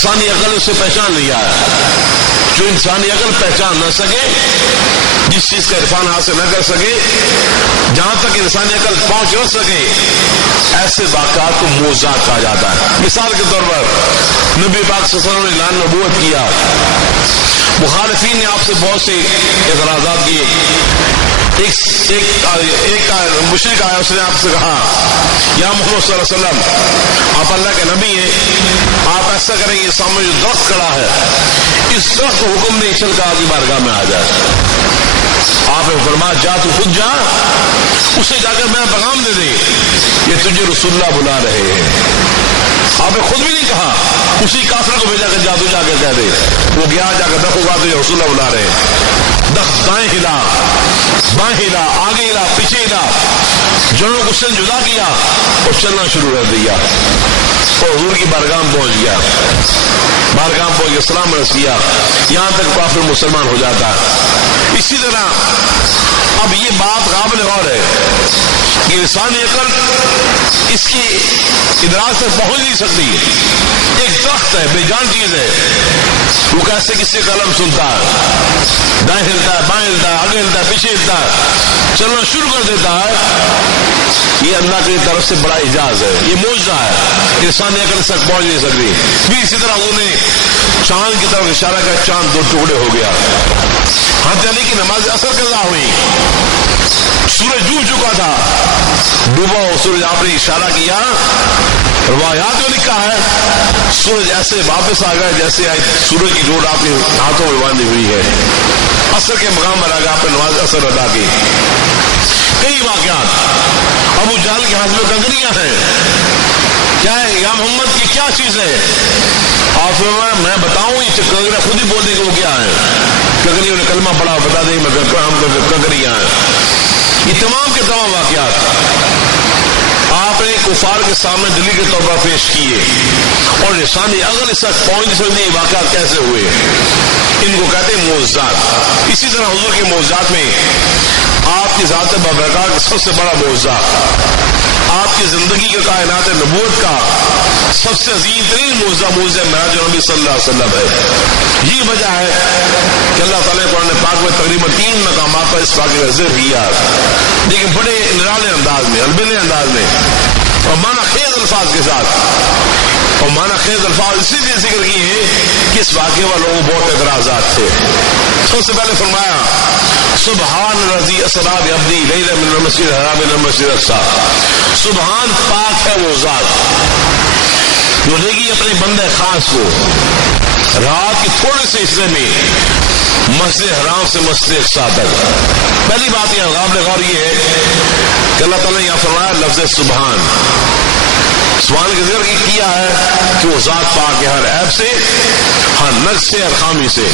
انسانی عقل اسے پہچان نہیں آیا. جو انسانی عقل پہچان نہ سکے، جس چیز کا عرفان حاصل نہ کر سکے، جہاں تک انسانی عقل پہنچ نہ سکے، ایسے واقعات کو معجزات کہا جاتا ہے. مثال کے طور پر نبی پاک صلی اللہ علیہ وسلم نے اعلان نبوت کیا، مخالفین نے آپ سے بہت سے اعتراضات کیے. ایک مشرک آیا، اس نے آپ سے کہا یا محمد صلی اللہ علیہ وسلم آپ اللہ کے نبی ہیں، آپ ایسا کریں یہ سامنے جو درخت کھڑا ہے اس درخت کو حکم نہیں چل کر آپ کی بارگاہ میں آ جائے. آپ نے فرمایا جا تو خود جا، اسے جا کر میں پیغام دے دے یہ تجھے رسول اللہ بلا رہے ہیں. آپ نے خود بھی نہیں کہا، اسی کافر کو بھیجا کر جا تو جا کر کہہ دے. وہ گیا، جا کر درخت اگا تو رسول اللہ بلا رہے ہیں. درخت دائیں ہلا بائیں ہلا آگے ہلا پیچھے ہلا، جنوں کو اس نے جدا کیا اور چلنا شروع کر دیا اور حضور کی بارگاہ پہنچ گیا. بارگاہ پہنچ کے سلام عرض کیا، یہاں تک کافر مسلمان ہو جاتا. اسی طرح اب یہ بات قابل غور ہے کہ انسانی عقل اس کی ادراک سے پہنچ نہیں سکتی. ایک درخت ہے، بے جان چیز ہے، وہ کیسے کسی کلم سنتا ہے، دائیں ہلتا ہے بائیں ہلتا ہے آگے ہلتا ہے پیچھے ہلتا ہے، چلنا شروع کر دیتا ہے. یہ اللہ کی طرف سے بڑا اعجاز ہے، یہ معجزہ ہے، انسانی عقل تک پہنچ نہیں سکتی. بھی اسی طرح انہوں نے چاند کی طرف اشارہ کیا، چاند دو ٹکڑے ہو گیا. حضرت علی کی نماز اثر قضا ہوئی، سورج ڈوب چکا تھا، ڈوبا ہو سورج آپ نے اشارہ کیا. روایات میں لکھا ہے سورج ایسے واپس آ گیا جیسے سورج کی ڈور آپ کے ہاتھوں میں باندھی ہوئی ہے. اثر کے مقام پر آ گیا، آپ نے نماز اثر ادا کی. کئی واقعات، ابو جہل کے ہاتھ میں کنکریاں ہیں، کیا ہے یا محمد کی کیا چیز ہے؟ آپ میں بتاؤں یہ کنکریاں خود ہی بول دیں کہ وہ کیا ہے. کنکریوں نے کلمہ پڑھا، بتا دیں میں کنکریاں ہیں. یہ تمام کے تمام واقعات آپ نے کفار کے سامنے دلیل کے طور پر پیش کیے اور انسانی عقل اس تک پہنچ سکتی یہ واقعات کیسے ہوئے، ان کو کہتے ہیں معجزات. اسی طرح حضور کے معجزات میں آپ کی ذات بابرکات کا سب سے بڑا معجزہ، آپ کی زندگی کے کائنات نبوت کا سب سے عظیم ترین معجزہ معراج نبی صلی اللہ علیہ وسلم ہے. یہی وجہ ہے کہ اللہ تعالیٰ نے قرآن پاک میں تقریباً 3 مقامات پر اس واقعے کا ذکر کیا، لیکن بڑے نرالے انداز میں، البلے انداز میں اور معنی خیز الفاظ کے ساتھ. اور معنی خیز الفاظ اسی لیے ذکر کیے ہیں کہ اس واقعے والوں کو بہت اعتراضات تھے. سب سے پہلے فرمایا سبحان الذی اسری بعبدہ لیلا من المسجد الحرام الى المسجد الاقصی. سبحان پاک ہے وہ ذات جو لے گی اپنے بندے خاص کو رات کے تھوڑے سے حصے میں مسجد حرام سے مسجد اقصی تک. پہلی بات یہ قابل غور یہ ہے کہ اللہ تعالیٰ نے یہاں فرمایا لفظ سبحان. سبحان کا ذکر کیا ہے کہ وہ ذات پاک ہے ہر عیب سے، ہر نقص سے، ہر خامی سے.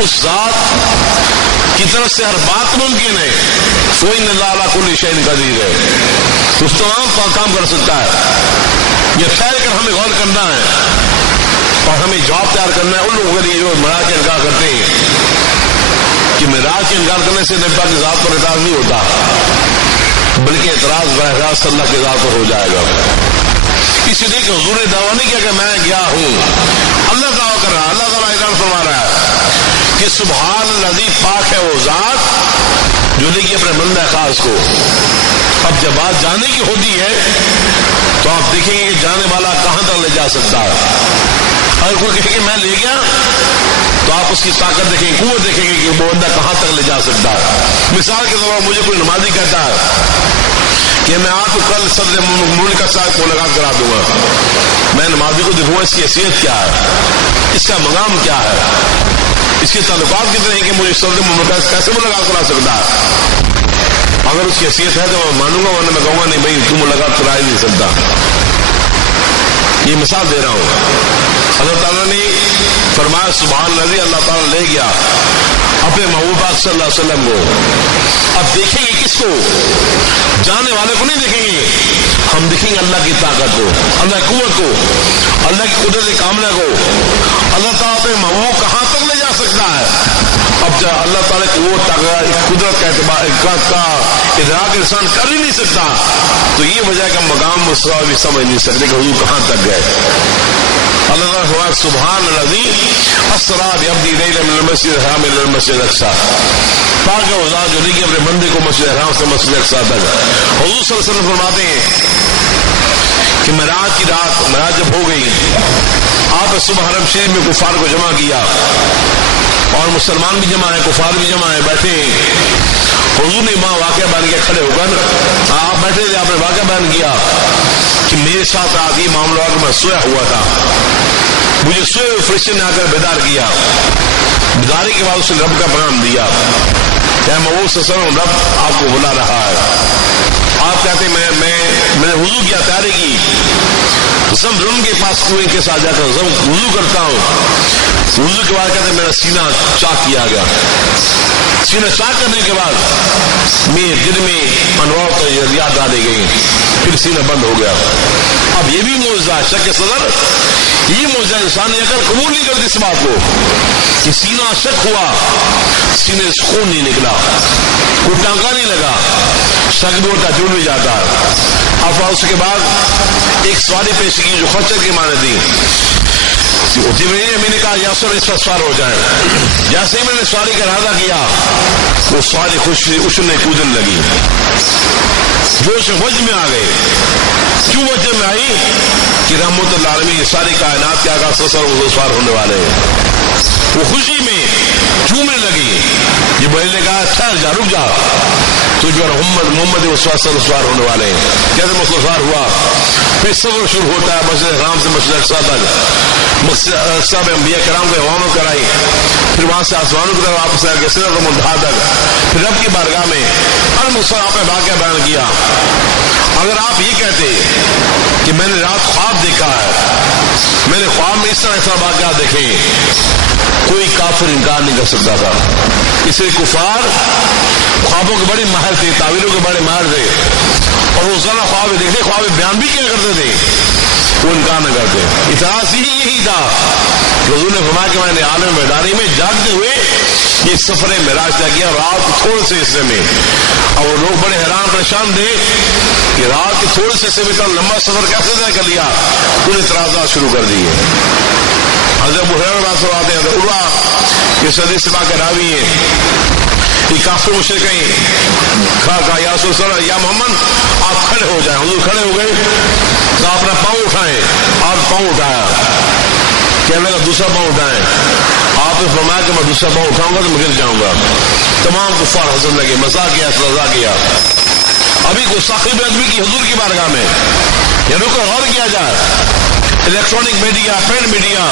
اس ذات کی طرف سے ہر بات ممکن ہے. وَإِنَّ اللَّهَ عَلَىٰ كُلِّ شَيْءٍ قَدِيرٌ ہے، اس تمام کام کر سکتا ہے. یہ ٹھہر کر ہمیں غور کرنا ہے اور ہمیں جواب تیار کرنا ہے ان لوگوں کے لیے جو معراج کا انکار کرتے ہیں کہ معراج کے انکار کرنے سے نبی پاک کی ذات پر اعتراض نہیں ہوتا بلکہ اعتراض براہ راست اللہ کی ذات پر ہو جائے گا. اس لیے کہ حضور نے دعویٰ نہیں کیا کہ میں گیا ہوں، اللہ دعویٰ کر رہا ہے، اللہ تعالیٰ اعلان فرما رہا ہے کہ سبحان الذی پاک ہے وہ ذات جو لے گی اپنے بندہ خاص کو. اب جب بات جانے کی ہوتی ہے تو آپ دیکھیں گے کہ جانے والا کہاں تک لے جا سکتا ہے. اگر کوئی کہے کہ میں لے گیا تو آپ اس کی طاقت دیکھیں گے، قوت دیکھیں گے کہ وہ بندہ کہاں تک لے جا سکتا ہے. مثال کے طور پر مجھے کوئی نمازی کہتا ہے کہ میں آپ کو کل صدر ملک کا ساتھ ملاقات کرا دوں گا، میں نمازی کو دیکھوں گا اس کی حیثیت کیا ہے، اس کا مقام کیا ہے، اس کے تعلقات کتنے ہیں کہ مجھے صدر مملکت کیسے ملاقات کرا سکتا ہے. اگر اس کی حیثیت ہے تو میں مانوں گا، ورنہ میں کہوں گا نہیں بھائی تم ملاقات کرا ہی نہیں سکتا. یہ مثال دے رہا ہوں. اللہ تعالیٰ نے فرمایا سبحان الذی، اللہ تعالیٰ لے گیا اپنے محبوب پاک صلی اللہ علیہ وسلم کو. اب دیکھیں گے کس کو؟ جانے والے کو نہیں دیکھیں گے، ہم دیکھیں گے اللہ کی طاقت کو، اللہ کی قوت کو، اللہ کی قدرت کاملہ کو. اللہ تعالیٰ اپنے محبوب کہاں تک لے جا سکتا ہے. اب جب اللہ تعالیٰ کی وہ قدرت کا ادراک انسان کر ہی نہیں سکتا تو یہ وجہ کا مقام مساوی سمجھ نہیں سکتے کہ حضور کہاں تک گئے. اللہ تعالیٰ فرمایا سبحان الذی اسریٰ بعبدہ لیلا من المسجد الحرام الی المسجد الاقصی، تاکہ وہ ذات جو لے گی اپنے بندے کو مسجد الحرام سے مسجد اقصی تک۔ حضور صلی اللہ علیہ وسلم فرماتے ہیں کہ معراج کی رات، معراج جب ہو گئی، آپ صبح حرم شریف میں کفار کو جمع کیا، اور مسلمان بھی جمع ہیں، کفار بھی جمع ہیں، بیٹھے ہیں۔ حضور نے وہاں واقعہ بیان کیا، کھڑے ہو کر آپ بیٹھے تھے، آپ نے واقعہ بیان کیا کہ میرے ساتھ آج یہ معاملہ کہ میں سویا ہوا تھا، مجھے سوئے ہوئے فرشتے نے آ کر بیدار کیا، بیداری کے بعد اس نے رب کا پیغام دیا کہ میں وہ سسر ہوں، رب آپ کو بلا رہا ہے۔ آپ کہتے ہیں میں نے وضو کیا، تیاری کی، زمزم کے پاس کنویں کے ساتھ جا کر وضو کرتا ہوں، وضو کے بعد کہتے ہیں میرا سینہ چاک کیا گیا، سینہ چاک کرنے کے بعد میرے دل میں انواع یاد ڈالی گئی، پھر سینہ بند ہو گیا۔ اب یہ بھی معجزہ ہے، شک صدر، یہ معجزہ انسان نے عقل قبول نہیں کرتی اس بات کو کہ سینہ شک ہوا، سینے سے خون نہیں نکلا، کوئی ٹانکا نہیں لگا، شک بھی ہوتا، جڑ بھی جاتا ہے۔ اب اس کے بعد ایک سواری پیش کی جو خچر کی معنی تھی، میں نے کہا یا سر اس پر سوار ہو جائے، جیسے ہی میں نے سواری کا ارادہ کیا وہ سواری خوش اچھلنے کودنے لگی، جوش وجہ میں آ گئے۔ کیوں وجہ میں آئی کہ رحمت اللہ عالمین ساری کائنات کے آغاز سر سوار ہونے والے ہیں، وہ خوشی میں جھومنے لگی۔ جبرائیل نے کہا ٹھہر جا، رک جا، تو جو محمد سوار ہونے والے ہیں۔ کیسے مسئلہ سوار ہوا، پھر سفر شروع ہوتا ہے مسجد حرام سے مسجد اقصی تک، مسجد اقصی میں انبیاء کرام کو روانہ کرائی، پھر وہاں سے آسمانوں کی طرف واپس آ کے سدرۃ المنتہا تک، پھر رب کی بارگاہ میں آپ نے واقعہ بیان کیا۔ اگر آپ یہ کہتے کہ میں نے رات خواب دیکھا ہے، میں نے خواب میں اس طرح واقعات دیکھے، کوئی کافر انکار نہیں کر سکتا تھا۔ اس لیے کفار خوابوں کے بڑے ماہر تھے، تعویلوں کے بڑے ماہر تھے، اور وہ روزانہ خواب دیکھتے، خواب بیان بھی کیا کرتے تھے، وہ انکار نہ کرتے۔ اعتراض ہی یہی تھا کہ حضور نے فرمایا کہ میں نے عالم بیداری میں جاگتے ہوئے یہ سفر معراج طے کیا رات تھوڑے سے حصے میں، اور وہ لوگ بڑے حیران پریشان تھے کہ رات کے تھوڑے سے حصے میں اتنا لمبا سفر کیسے طے کر لیا، انہیں اعتراضات شروع کر دیے۔ حضرت ابو ہریرہ بات سناتے ہیں، عروہ یہ حدیث سے کے راوی ہیں، یہ کافر مشرکین کہا یا رسول اللہ یا محمد آپ کھڑے ہو جائیں۔ حضور کھڑے ہو گئے، کہا اپنا پاؤں اٹھائیں، آپ پاؤں اٹھایا، کہنے لگا دوسرا پاؤں اٹھائیں، آپ نے فرمایا کہ میں دوسرا پاؤں اٹھاؤں گا تو میں گر جاؤں گا۔ تمام کفار ہنسنے لگے، مزاق کیا، استہزاء کیا۔ ابھی گستاخی بھی ادبی کی حضور کی بارگاہ میں، یہ رکو غور کیا جائے، الیکٹرانک میڈیا، پرنٹ میڈیا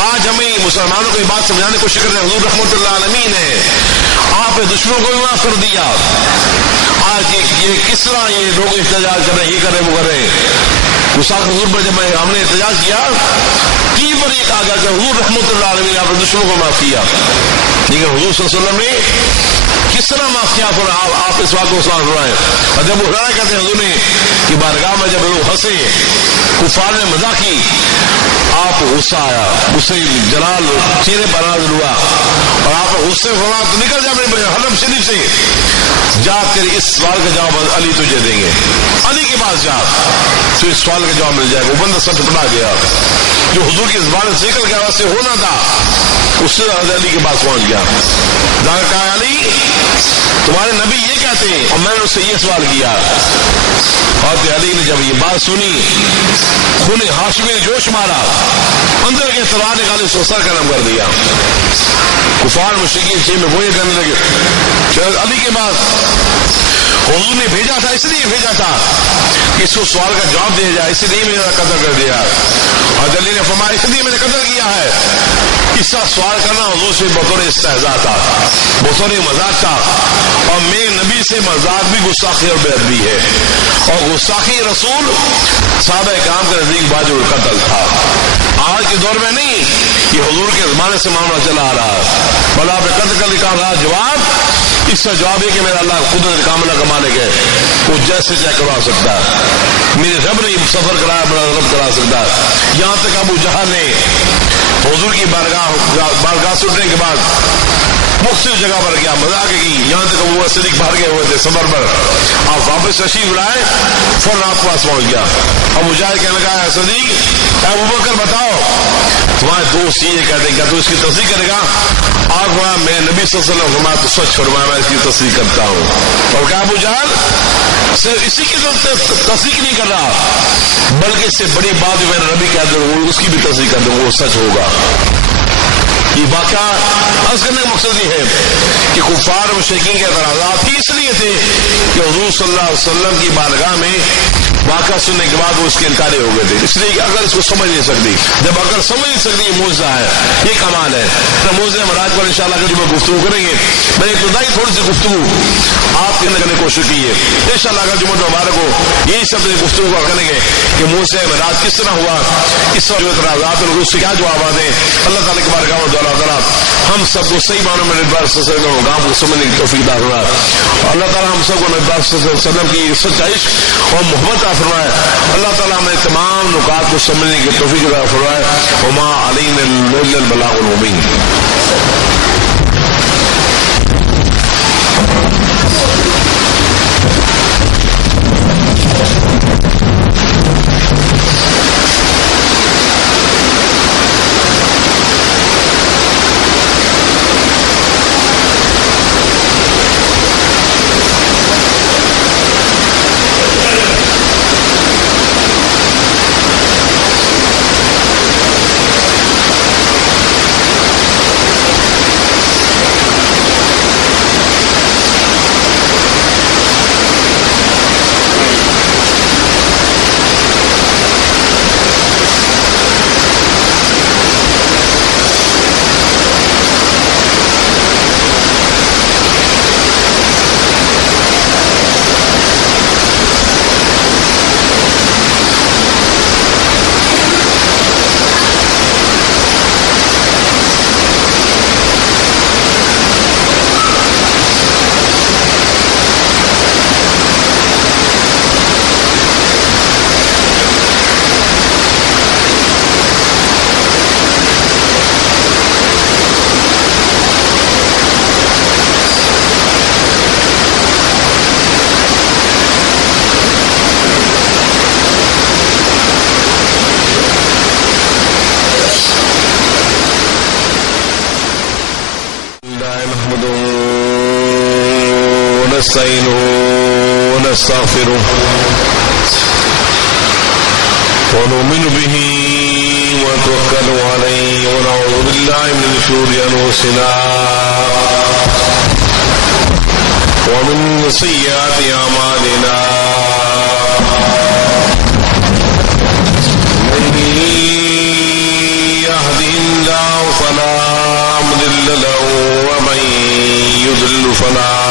آج ہمیں مسلمانوں کو یہ بات سمجھانے کی کوشش کرتے ہیں حضور رحمت اللہ عالمین ہے، آپ نے دشمنوں کو بھی معاف کر دیا۔ آج یہ کس طرح یہ لوگ احتجاج کر رہے ہیں، یہ کر رہے ہیں، وہ کر رہے ہیں۔ گستاخ حضور پر جب ہم نے احتجاج کیا، ٹی پر یہ کہا گیا کہ حضور رحمت اللہ عالمین نے آپ نے دشمنوں کو معاف کیا، لیکن حضور صلی اللہ علیہ وسلم نے کس طرح معاف کیا، آپ اس بات کو سنا رہا ہے۔ جب وہ کہتے ہیں حضور نے کہ بارگاہ میں جب لوگ ہنسے، کفار نے مزاح کی، آپ غصہ آیا، غصے جلال چہرے پر نازل ہوا، اور آپ غصے فرمایا تو نکل جا میرے حرم شریف سے، جا کر اس سوال کا جواب علی تجھے دیں گے، علی کے پاس جا تو اس سوال کا جواب مل جائے گا۔ وہ بندہ سچ پڑا گیا، جو حضور کی زبان سے نکل گیا ویسے ہونا تھا، اس سے علی کے پاس پہنچ گیا، جا کر کہا علی تمہارے نبی یہ کہتے ہیں، اور میں نے اس سے یہ سوال کیا۔ اور علی نے جب یہ بات سنی، خون ہاشمی نے جوش مارا، اندر کے تلوار نکالی، اس کو سر قلم کر دیا۔ کفار مشرکین چھ میں وہ یہ کرنے لگے، علی کے بعد حضور نے بھیجا تھا، اس لیے بھیجا تھا کہ اس کو سوال کا جواب دیا جائے، اس لیے میں نے قتل کر دیا۔ اور علی نے فرمایا اس لیے میں نے قتل کیا ہے، اس کا سوال کرنا حضور سے بطور استہزاء تھا، بطور مذاق تھا، اور میرے نبی سے مذاق بھی گستاخی اور بے ادبی ہے، اور گستاخی رسول صحابہ کرام کے نزدیک واجب القتل تھا۔ آج کے دور میں نہیں، یہ حضور کے زمانے سے معاملہ چلا آ رہا ہے، بلا آپ نے قتل کر لکھا رہا جواب، اس کا جواب ہے کہ میرا اللہ قدرت کاملہ کا مالک ہے، وہ جیسے چاہے کروا سکتا ہے، میرے رب نے سفر کرایا، بڑا رب کرا سکتا ہے۔ یہاں تک ابو جہل نے حضور کی بارگاہ سٹنے کے بعد مختلف جگہ پر گیا، مذاق کی، یہاں تک ابو بکر صدیق باہر گئے ہوئے تھے سفر پر، آپ واپس تشریف لائے، فوراً آپ کے پاس پہنچ گیا۔ ابو جہل کہنے لگا اے صدیق، اے ابو بکر بتاؤ تمہارے دوست یہ کہتے ہیں کیا تو اس کی تصدیق کرے گا؟ آپ فرمایا میں نبی صلی اللہ علیہ وسلم فرمایا تو سچ فرمایا میں اس کی تصدیق کرتا ہوں۔ اور کہا ابو جہل صرف اسی کی تصدیق نہیں کر رہا بلکہ اس سے بڑی بات جو میں نے نبی کہہ دوں اس کی بھی تصدیق کر دوں، وہ سچ ہوگا۔ یہ واقعہ عرض کرنے کا مقصد یہ ہے کہ کفار مشرکین کے اعتراضات ہی اس لیے تھے کہ حضور صلی اللہ علیہ وسلم کی بارگاہ میں واقعہ سننے کے بعد وہ اس کے انکارے ہو گئے تھے، اس لیے کہ اگر اس کو سمجھ نہیں سکتی، جب اگر سمجھ نہیں سکتی یہ معجزہ ہے، یہ کمال ہے۔ معجزہ معراج پر انشاءاللہ اگر جب گفتگو کریں گے، میں نے ابتدائی تھوڑی سی گفتگو آپ کے کرنے کی کوشش کی ہے، انشاءاللہ اگر جمعہ مبارک کو یہی سب گفتگو کا کریں گے کہ معجزہ معراج کس طرح ہوا، اس وقت جو اعتراضات اور اس سے کیا جوابات ہیں، اللہ تعالیٰ کے بارگاہ میں اللہ تعالیٰ ہم سب کو صحیح معنوں میں نبی گام کو سمجھنے کی توفیق عطا فرمائے، اللہ تعالیٰ ہم سب کو نبی صلی اللہ علیہ وسلم کی سچا عشق اور محبت عطا فرمائے، اللہ تعالیٰ ہمیں تمام نکات کو سمجھنے کی توفیق عطا فرمائے۔ وما علینا الا البلاغ المبین۔ ونستعينه ونستغفره ونؤمن به ونتوكل عليه ونعوذ بالله من شرور أنفسنا ومن سيئات أعمالنا من يهده الله فلا مضل له ومن يضلل فلا